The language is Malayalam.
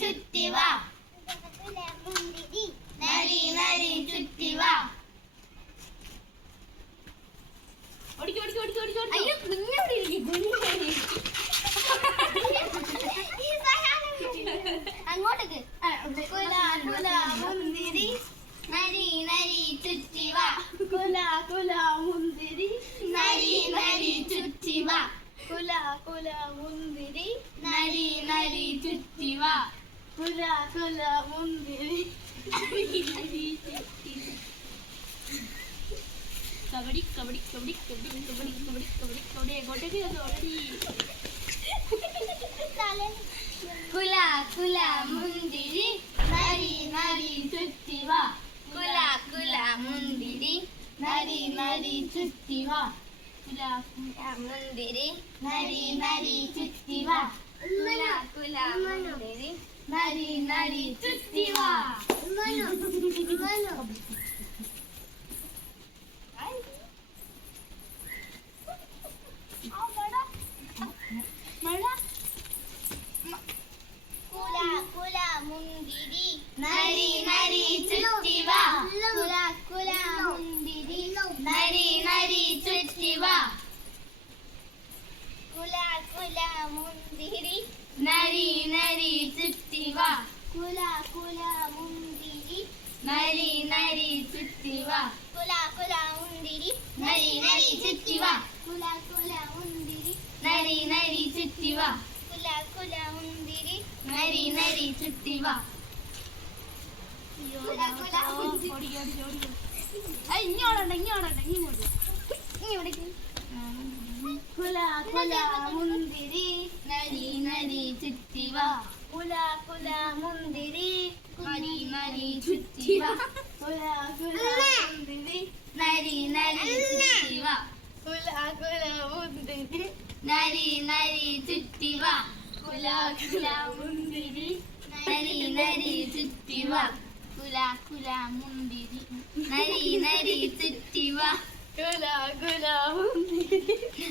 ചുറ്റി വാ നരി നരി ചുറ്റി വാ അയ്യോ കുഞ്ഞോടി അങ്ങോട്ടേക്ക് കുല കുല മുന്തിരി നരി നരി ചുറ്റി വാ കുല കുല മുന്തിരി നരി നരി ചുറ്റി വാ കുല കുല മുന്തിരി നരി നരി ചുറ്റി വാ കുല കുല മുന്തിരി നരി നരി ചുറ്റി കബഡി കബഡി കബഡി കബഡി കബഡി കബഡി കബഡി കബഡി എങ്ങോട്ടേക്ക് ഓടി കുല കുല മുന്തിരി നരി നരി ചുറ്റി വാ കുല കുല മുന്തിരി നരി നരി ചുറ്റി വാ കുല കുല മുന്തിരി നരി നരി ചുറ്റി വാ കുല കുല മുന്തിരി നരി നരി ചുറ്റി വാ കുല കുല മുന്തിരി നരി നരി ചുറ്റി വാ കുല കുല മുന്തിരി നരി നരി ചുറ്റി വാ കുല കുല മുന്തിരി നരി നരി ചുറ്റി വാ കുല കുല മുന്തിരി നരി നരി ചുറ്റി വാ കുല കുല മുന്തിരി നരി നരി ചുറ്റി വാ കുല കുല മുന്തിരി നരി നരി ചുറ്റി വാ കുല കുല മുന്തിരി നരി നരി ചുറ്റി വാ കുല കുല മുന്തിരി നരി നരി ചുറ്റി വാ കുല കുല മുന്തിരി നരി നരി ചുറ്റി വാ കുല കുല മുന്തിരി നരി നരി ചുറ്റി വാ കുല കുല മുന്തിരി നരി നരി ചുറ്റി വാ കുല കുല മുന്തിരി നരി നരി ചുറ്റി വാ കുല കുല മുന്തിരി നരി നരി ചുറ്റി വാ കുല കുല മുന്തിരി